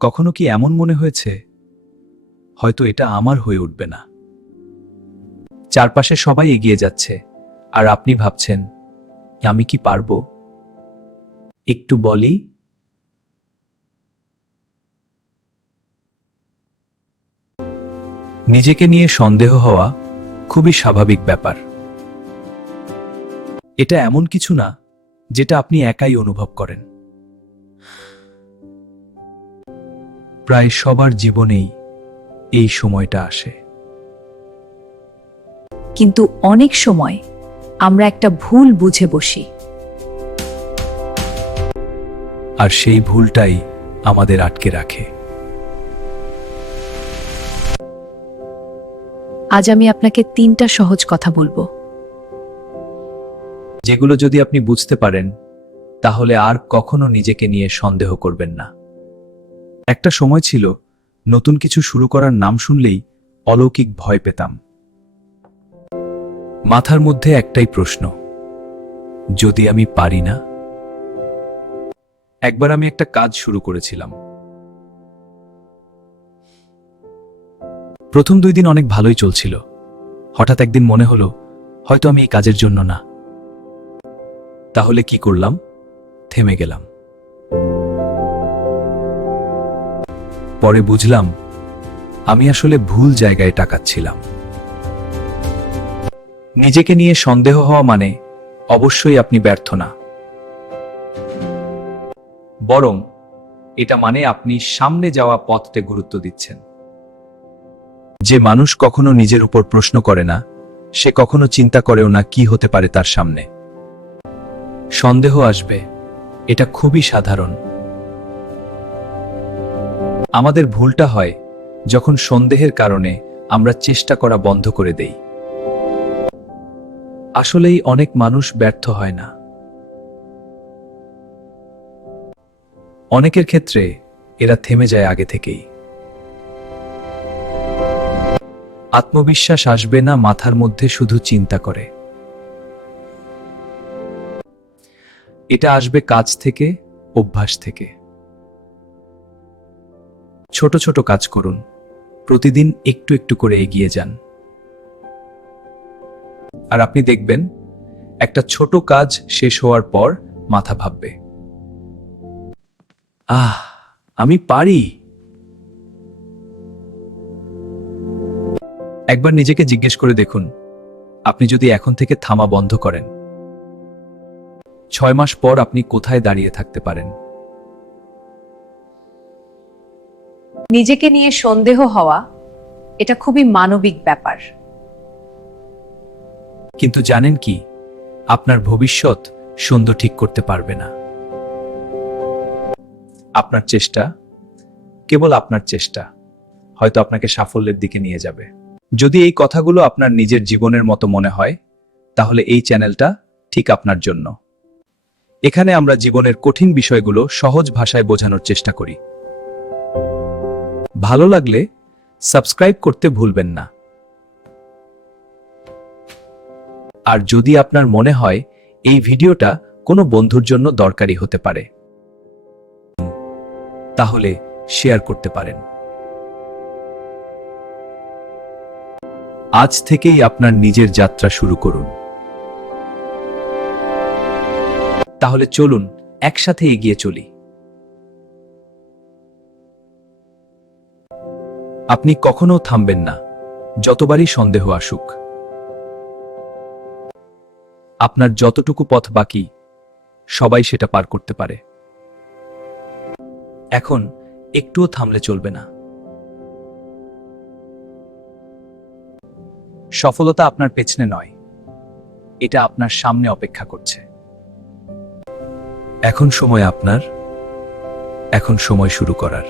কখনো কি এমন মনে হয়েছে হয়তো এটা আমার হয়ে উঠবে না? চারপাশে সবাই এগিয়ে যাচ্ছে আর আপনি ভাবছেন, আমি কি পারবো? একটু বলি, নিজেকে নিয়ে সন্দেহ হওয়া খুবই স্বাভাবিক ব্যাপার। এটা এমন কিছু না যেটা আপনি একাই অনুভব করেন। প্রায় সবার জীবনেই এই সময়টা আসে। কিন্তু অনেক সময় আমরা একটা ভুল বুঝে বসি। আর সেই ভুলটাই আমাদের আটকে রাখে। আজ আমি আপনাকে 3টা সহজ কথা বলবো, যেগুলো যদি আপনি বুঝতে পারেন তাহলে আর কখনো নিজেকে নিয়ে সন্দেহ করবেন না। একটা সময় ছিল নতুন কিছু শুরু করার নাম শুনলেই অলৌকিক ভয় পেতাম। মাথার মধ্যে একটাই প্রশ্ন, যদি আমি পারি না? একবার আমি একটা কাজ শুরু করেছিলাম। প্রথম 2 দিন অনেক ভালোই চলছিল। হঠাৎ একদিন মনে হলো হয়তো আমি এই কাজের জন্য না। তাহলে কি করলাম? থেমে গেলাম। পরে বুঝলাম আমি আসলে ভুল জায়গায় টাকাচ্ছিলাম। নিজেকে নিয়ে সন্দেহ হওয়া মানে অবশ্যই আপনি ব্যর্থ না, বরং এটা মানে আপনি সামনে যাওয়া পথতে গুরুত্ব দিচ্ছেন। যে মানুষ কখনো নিজের উপর প্রশ্ন করে না, সে কখনো চিন্তা করেও না কি হতে পারে তার সামনে। সন্দেহ আসবে, এটা খুবই সাধারণ। আমাদের ভুলটা হয় যখন সন্দেহের কারণে আমরা চেষ্টা করা বন্ধ করে দেই। আসলেই অনেক মানুষ ব্যর্থ হয় না। অনেকের ক্ষেত্রে এরা থেমে যায় আগে থেকেই। আত্মবিশ্বাস আসবে না মাথার মধ্যে শুধু চিন্তা করে। এটা আসবে কাজ থেকে, অভ্যাস থেকে। ছোট ছোট কাজ করুন, প্রতিদিন একটু একটু করে এগিয়ে যান। আর আপনি দেখবেন একটা ছোট কাজ শেষ হওয়ার পর মাথা ভাববে, আমি পারি। একবার নিজেকে জিজ্ঞেস করে দেখুন, আপনি যদি এখন থেকে থামা বন্ধ করেন, 6 মাস পর আপনি কোথায় দাঁড়িয়ে থাকতে পারেন? নিজেকে নিয়ে সন্দেহ হওয়া এটা খুবই মানবিক ব্যাপার। কিন্তু জানেন কি, আপনার ভবিষ্যৎ সন্দেহ ঠিক করতে পারবে না। আপনার চেষ্টা, কেবল আপনার চেষ্টা হয়তো আপনাকে সাফল্যের দিকে নিয়ে যাবে। যদি এই কথাগুলো আপনার নিজের জীবনের মতো মনে হয়, তাহলে এই চ্যানেলটা ঠিক আপনার জন্য। এখানে আমরা জীবনের কঠিন বিষয়গুলো সহজ ভাষায় বোঝানোর চেষ্টা করি। ভালো লাগলে সাবস্ক্রাইব করতে ভুলবেন না। আর যদি আপনার মনে হয় এই ভিডিওটা কোনো বন্ধুর জন্য দরকারি হতে পারে, তাহলে শেয়ার করতে পারেন। আজ থেকেই আপনার নিজের যাত্রা শুরু করুন। তাহলে চলুন একসাথে এগিয়ে চলি। আপনি কখনো থামবেন না, যতবারই সন্দেহ আসুক। আপনার যতটুকু পথ বাকি, সবাই সেটা পার করতে পারে। এখন একটুও থামলে চলবে না। সফলতা আপনার পেছনে নয়, এটা আপনার সামনে অপেক্ষা করছে। এখন সময় আপনার, এখন সময় শুরু করার।